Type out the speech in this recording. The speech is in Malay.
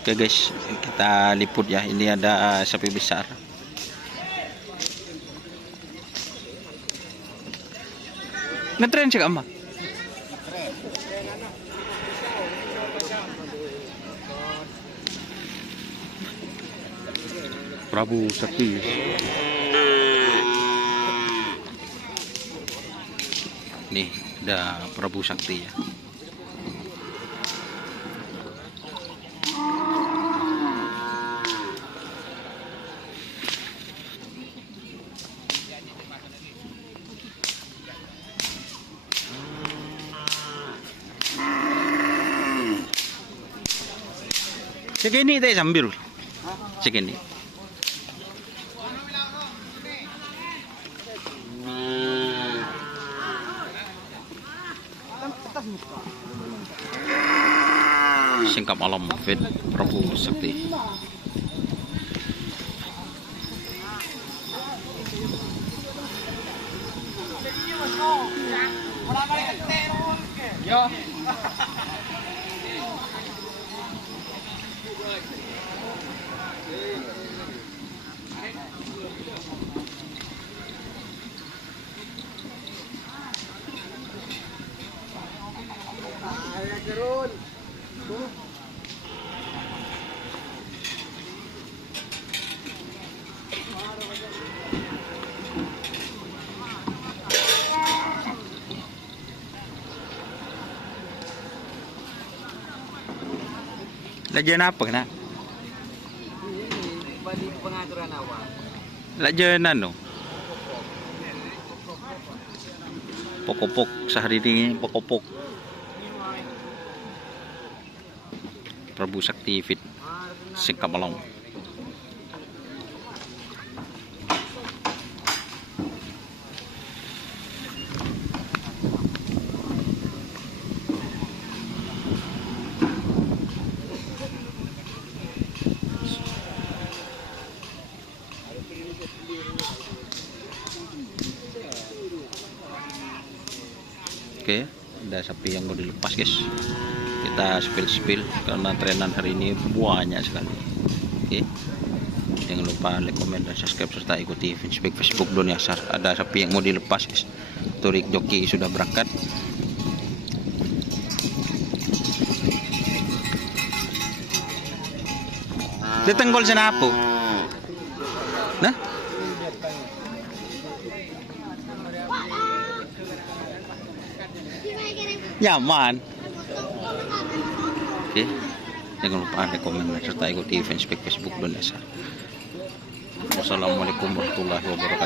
Oke guys, kita liput ya. Ini ada sapi besar. Ngetren sih Mbak. Prabu Sakti. Nih, ada Prabu Sakti ya. Segini teh sambil. Segini. Singkap alam Fit Prabu Sakti. Yo. Lajian apa kena? Balik pengaturan awal. Lajian anu. Pokok-pok sehari ini pokok-pok. Prabu Sakti Fit Singkap Alam. Oke, ada sapi yang mau dilepas guys. Kita spill karena trenan hari ini banyak sekali. Oke, jangan lupa like, comment, dan subscribe serta ikuti fanpage Facebook Doni Asar. Ada sapi yang mau dilepas guys. Turik joki sudah berangkat. Ditenggol sana apa? Nah? Nyaman. Oke, jangan lupa like, komen, serta ikuti fanpage Facebook Doni Asar. Wassalamualaikum warahmatullahi wabarakatuh.